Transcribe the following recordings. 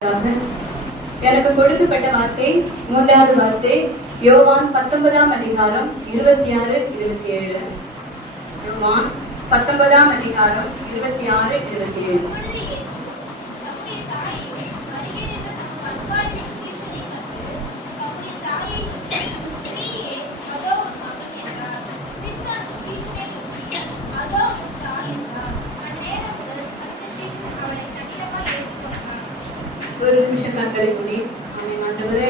எனக்கு கொடுக்கப்பட்ட வார்த்தை, மூன்றாவது வார்த்தை யோவான் 19ஆம் அதிகாரம் 26-27. யோவான் 19ஆம் அதிகாரம் 26-27. ஒரு நிமிஷம் கண்களை மூடி ஆண்டவரே,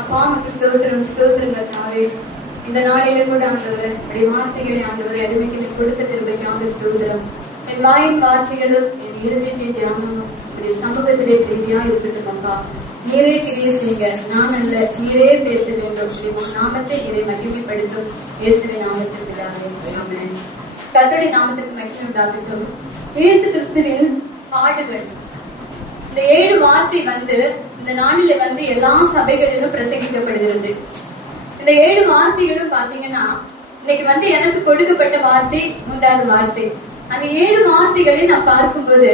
அப்பா நமக்கு ஸ்தோத்திரங்க தாவே. இந்த நாளில கூட ஆண்டவரே அப்படி வார்த்தைகளை ஆண்டவரை அடிமைக்கு கொடுத்த திருமைக்காக ஸ்தோத்திரம். என் வாயின் வார்த்தைகளும் என் இருதயத்தின் தியானமும் இப்படி சமூகத்திலே ரீதியா இருக்கட்டும். அப்பா நீரே கிரியை செய்யுங்க, நான் அல்ல, நீரே பேச வேண்டும். நாமத்தை இதை மகிமைப்படுத்தும் இயேசுவின் நாமத்திற்கு ஆமென். கர்த்தருடைய நாமத்திற்கு மகிமை உண்டாகட்டும். இயேசு கிறிஸ்துவின் பாடுகள், இந்த 7 வார்த்தை இந்த நாளில எல்லா சபைகளிலும் பிரசங்கிக்கப்படுகிறது. இந்த 7 வார்த்தைகளும் பாத்தீங்கன்னா இன்னைக்கு எனக்கு கொடுக்கப்பட்ட வார்த்தை மூன்றாவது வார்த்தை. அந்த 7 வார்த்தைகளை நான் பார்க்கும்போது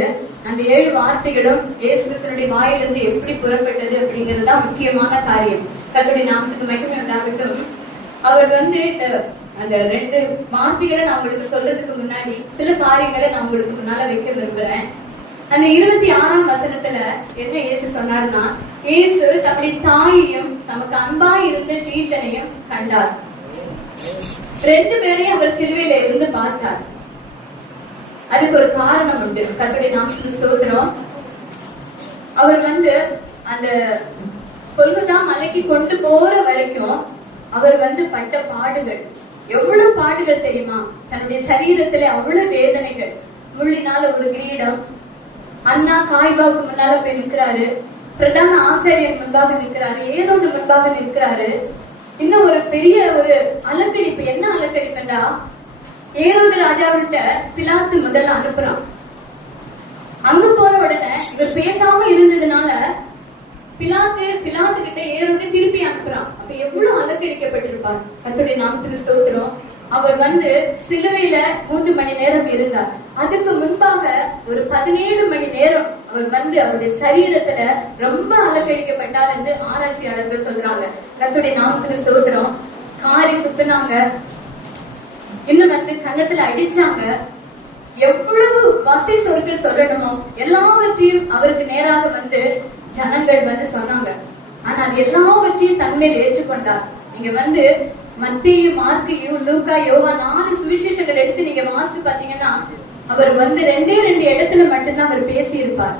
அந்த 7 வார்த்தைகளும் இயேசு கிறிஸ்துவினுடைய வாயிலிருந்து எப்படி புறப்பட்டது அப்படிங்கறதுதான் முக்கியமான காரியம். கர்த்தருடைய நாமத்துக்கு மகிமை உண்டாகட்டும். அவர் அந்த 2 வார்த்தைகளை நான் உங்களுக்கு சொல்றதுக்கு முன்னாடி சில காரியங்களை நான் உங்களுக்கு முன்னால வைக்க விரும்புறேன். அந்த 26ஆம் வசனத்துல என்ன இயேசு சொன்னார்னா, இயேசு தம்முடைய தாயையும் நமக்கு அன்பா இருந்த ஸ்ரீஷனையும் கண்டார். 2 பேரையும் அவர் சிலுவையில இருந்து பார்த்தார். அதுக்கு ஒரு காரணம் உண்டு. கர்த்தருடைய நாமத்துக்கு ஸ்தோத்திரம். அவர் அந்த கொல்கத்தா மலைக்கு கொண்டு போற வரைக்கும் அவர் பட்ட பாடுகள், எவ்வளவு பாடுகள் தெரியுமா? தன்னுடைய சரீரத்துல அவ்வளவு வேதனைகள். முள்ளினால ஒரு கிரீடம், அண்ணா காய்பாவுக்கு முன்னால போய் நிற்கிறாரு, பிரதான ஆசிரியர் முன்பாக நிற்கிறாரு, ஏரோது முன்பாக நிற்கிறாரு. இன்னும் ஒரு பெரிய ஒரு அலங்கரிப்பு. என்ன அலங்கரிப்புண்டா, ஏரோது ராஜாவிட்ட பிலாத்து முதல்ல அனுப்புறான். அங்க போன உடனே இவர் பேசாம இருந்ததுனால பிலாத்து கிட்ட ஏரோது திருப்பி அனுப்புறான். அப்ப எவ்வளவு அலங்கரிக்கப்பட்டிருப்பார். கர்த்தருடைய நாமத்துக்கு ஸ்தோத்திரம். அவர் சிலுவையில 3 மணி நேரம் இருந்தார். அதுக்கு முன்பாக ஒரு 17 மணி நேரம் அவர் அவருடைய சரீரத்துல ரொம்ப அலங்கரிக்கப்பட்டார் என்று ஆராய்ச்சியாளர்கள் சொல்றாங்க. கர்த்தருடைய நாமத்துக்கு ஸ்தோத்திரம். காரி துப்புனாங்க, இன்னும் கன்னத்துல அடிச்சாங்க. எவ்வளவு வசை சொற்கள் சொல்லணுமோ எல்லாவற்றையும் அவருக்கு நேராக ஜனங்கள் சொன்னாங்க. ஆனா அது எல்லாவற்றையும் தன்மையில் ஏற்றுக்கொண்டார். நீங்க மத்தேயு, மார்க்கு, லூக்கா, யோவான் 4 சுவிசேஷங்கள் எடுத்து நீங்க வாசித்து பாத்தீங்கன்னா அவர் 2 இடத்துல மட்டும்தான் அவர் பேசி இருப்பார்.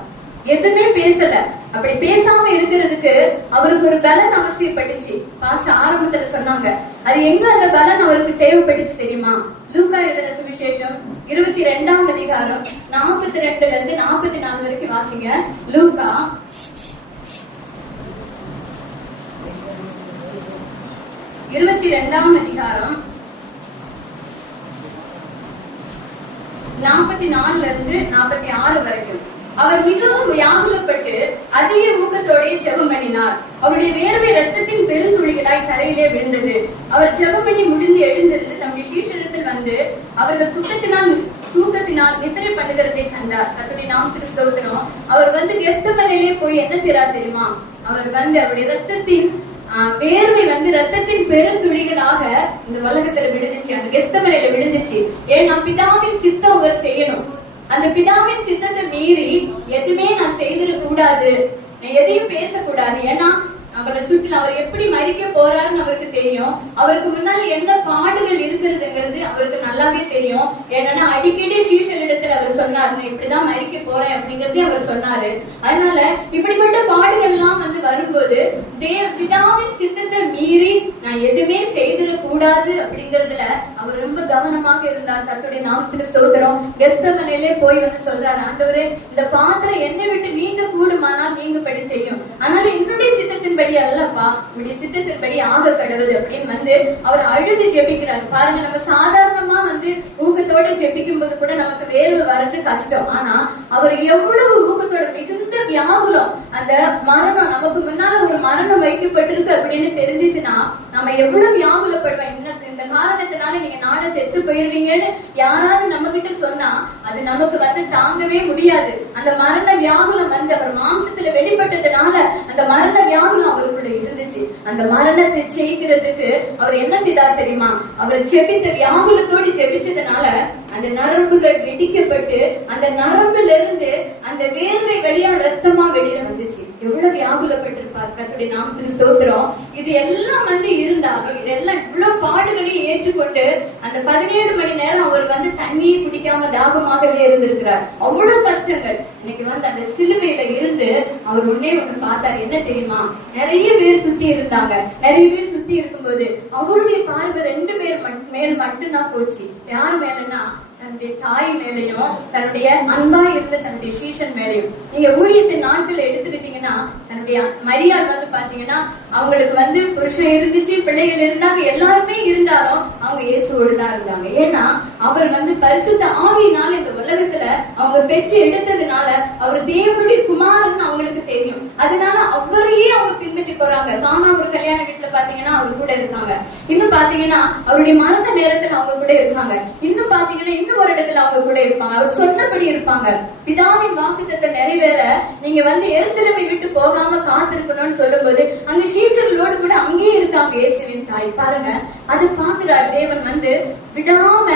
எதுவுமே பேசல. அப்படி பேசாம இருக்கிறதுக்கு அவருக்கு ஒரு பலன் அவசியப்பட்டுச்சு. பாஸ்டர் ஆரம்பத்துல சொன்னாங்க. அது எங்க அந்த பலன் அவருக்கு தேவைப்பட்டுச்சு தெரியுமா? லூக்கா எழுதின சுவிசேஷம் 22ஆம் அதிகாரம் 42ல இருந்து 44 வரைக்கும் வாசிங்க. லூக்கா 22ஆம் அதிகாரம் 44ல இருந்து 46 வரைக்கும். அவர் மிகவும் வியாகுலப்பட்டு அதிக ஊக்கத்தோட ஜெபம் பண்ணினார். அவருடைய வேர்வை ரத்தத்தின் பெருந்துளிகளாய் தரையிலே விழுந்தது. அவர் ஜெபம் பண்ணி முடிந்து எழுந்திருந்து தம்முடைய சீஷரிடத்தில் அவர்கள் தூக்கத்தினால் நித்திரை பண்ணுகிறதை கண்டார். கர்த்தருடைய நாமத்துக்கு ஸ்தோத்திரம். அவர் கெத்செமனேயிலே போய் என்ன செய்றார் தெரியுமா? அவர் அவருடைய ரத்தத்தின் வேர்வை ரத்தத்தின் பெருந்துளிகளாக இந்த உலகத்துல விழுந்துச்சு, அந்த கெத்செமனேயில விழுந்துச்சு. ஏன்னா பிதாவின் சித்தம் அவர் செய்யணும். அந்த பிதாவின் சித்தத்தை மீறி எதுவுமே நான் செய்திட கூடாது, எதையும் பேசக்கூடாது. ஏன்னா அவரை சுற்றி அவர் எப்படி மறிக்க போறாருன்னு அவருக்கு தெரியும். அவருக்கு முன்னால என்ன பாடுகள் இருக்கிறதுங்கிறது அவருக்கு நல்லாவே தெரியும். ஏன்னா அடிக்கடி சீஷனிடத்துல அவர் சொன்னார், நான் இப்படிதான் மறிக்க போறேன் அப்படிங்கறதே அவர் சொன்னாரு. அதனால இப்படிப்பட்ட பாடுகள் எல்லாம் வரும்போது பிதாவின் சித்தத்தை மீறி நான் எதுவுமே செய்திட கூடாது அப்படிங்கறதுல அவர் ரொம்ப கவனமாக இருந்தார். கர்த்தருடைய நாமத்துக்கு ஸ்தோத்திரம். கெத்செமனேயிலே போய் சொல்றாரு, ஆண்டவரே இந்த பாத்திரம் என்னை விட்டு நீங்க கூடுமானால் நீங்கபடி செய்யும், அதனால என்னுடைய சித்தத்தின்படி அல்லப்பா, உடைய சித்தத்தின்படி ஆக கடவுது அப்படின்னு அவர் அழுது ஜெபிக்கிறார். பாருங்க, நம்ம சாதாரணமா ஊக்கத்தோட ஜெபிக்கும் போது கூட நமக்கு வேர்வை வர்றது கஷ்டம். ஆனா அவர் எவ்வளவு ஊக்கத்தோட, மிகுந்த வியாகுலம். அந்த மரணம் நமக்கு முன்னால ஒரு மரணம் வைக்கப்பட்டிருக்கு அப்படின்னு தெரிஞ்சிச்சுன்னா நம்ம எவ்வளவு வியாகுலப்படுவோம். இந்த காரணத்தினால நீங்க நாளை செத்து போயிருவீங்கன்னு யாராவது நம்ம கிட்ட சொன்னா அது நமக்கு தாங்கவே முடியாது. அந்த மரண வியாகுலம் அவர் மாம்சத்துல வெளிப்பட்ட அந்த மரணத்தை செய்கிறதுக்கு அவர் என்ன செய்தார் தெரியுமா? அவர் ஜெபித்த வியாகுலத்தோடு ஜெபிச்சதுனால அந்த நரம்புகள் வெடிக்கப்பட்டு அந்த நரம்புல இருந்து அந்த வேர்வை வெளியா ரத்தமா வெளியில வந்துச்சு. எவ்வளவு வியாகுலப்பட்டிருப்பார். கர்த்தருடைய நாமத்துக்கு ஸ்தோத்திரம். இது எல்லாம் இருந்தாலும் இதெல்லாம் இவ்வளவு பாடுகளையும் ஏற்றுக்கொண்டு அந்த 17 மணி நேரம் அவர் தண்ணியை குடிக்காம தாகமாகவே இருந்திருக்கிறார். அவ்வளவு கஷ்டங்கள். இன்னைக்கு அந்த சிலுவையில இருந்து அவர் ஒன்னே ஒண்ணு பார்த்தார். என்ன தெரியுமா? நிறைய பேர் சுத்தி இருந்தாங்க. நிறைய பேர் சுத்தி இருக்கும்போது அவருடைய பார்வை 2 பேர் மேல் மட்டும்தான் போச்சு. யார் மேலன்னா தன்னுடைய தாய் மேலையும் தன்னுடைய அன்பா இருந்த தன்னுடைய சீஷன் மேலையும். நீங்க ஊழியத்தின் நாட்கள் எடுத்துக்கிட்டீங்கன்னா தன்னுடைய மரியாள் பாத்தீங்கன்னா அவங்களுக்கு புருஷன் இருந்துச்சு, பிள்ளைகள் இருந்தாங்க, எல்லாருமே இருந்தாலும் அவங்க இயேசுவோடு தான் இருந்தாங்க. ஏன்னா அவர் பரிசுத்த ஆவியினால இந்த உலகத்துல அவங்க பெற்று எடுத்ததுனால அவர் தேவனுடைய குமாரன் அவங்களுக்கு தெரியும். அதனால அவரையே அவங்க பின்பற்றி போறாங்க. தானா ஒரு கல்யாண வீட்டுல பாத்தீங்கன்னா அவர் கூட இருக்காங்க. இன்னும் பாத்தீங்கன்னா அவருடைய மரண நேரத்துல அவங்க கூட இருக்காங்க. இன்னும் பாத்தீங்கன்னா இன்னும் ஒரு இடத்துல அவங்க கூட இருப்பாங்க. அவர் சொன்னபடி இருப்பாங்க. பிதாவின் வாக்குத்தத்தம் நிறைவேற நீங்க எருசலேமை விட்டு போகாம காத்திருக்கணும்னு சொல்லும் போது அங்க சீஷர்களோடு கூட அங்கேயே இருக்காங்க இயேசுவின் தாய். பாருங்க, அது பாக்குறார் தேவன் விடாம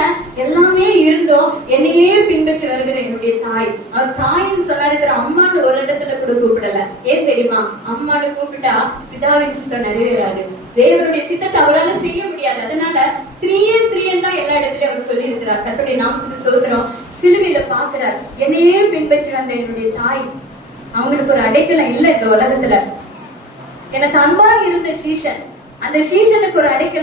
எல்லாமே இருந்தோம் என்னையே பின்பற்றி வருகிற என்னுடைய தாய். அவர் தாயின்னு சொல்லாருக்கிற அம்மான்னு ஒரு இடத்துல கூட கூப்பிடல. ஏன் தெரியுமா? அம்மானு கூப்பிட்டா பிதாவின் சித்தம் நிறைவேறாது. தேவனுடைய சித்தத்தை அவரால் செய்ய முடியாது. அதனால ஸ்திரீயே ஸ்திரீன்னு தான் எல்லா இடத்துலயும் அவர் சொல்லி இருக்கிறார். கர்த்தருடைய நாமத்துக்கு ஸ்தோத்திரம். சிலுவையில பாக்குறார் என்னையே பின்பற்றி வந்த என்னுடைய தாய். அவங்களுக்கு ஒரு அடைக்கலம் இல்ல இந்த உலகத்துல. எனக்கு அன்பா இருந்த சீஷன், அந்த சீஷனுக்கு ஒரு அடைக்கலம்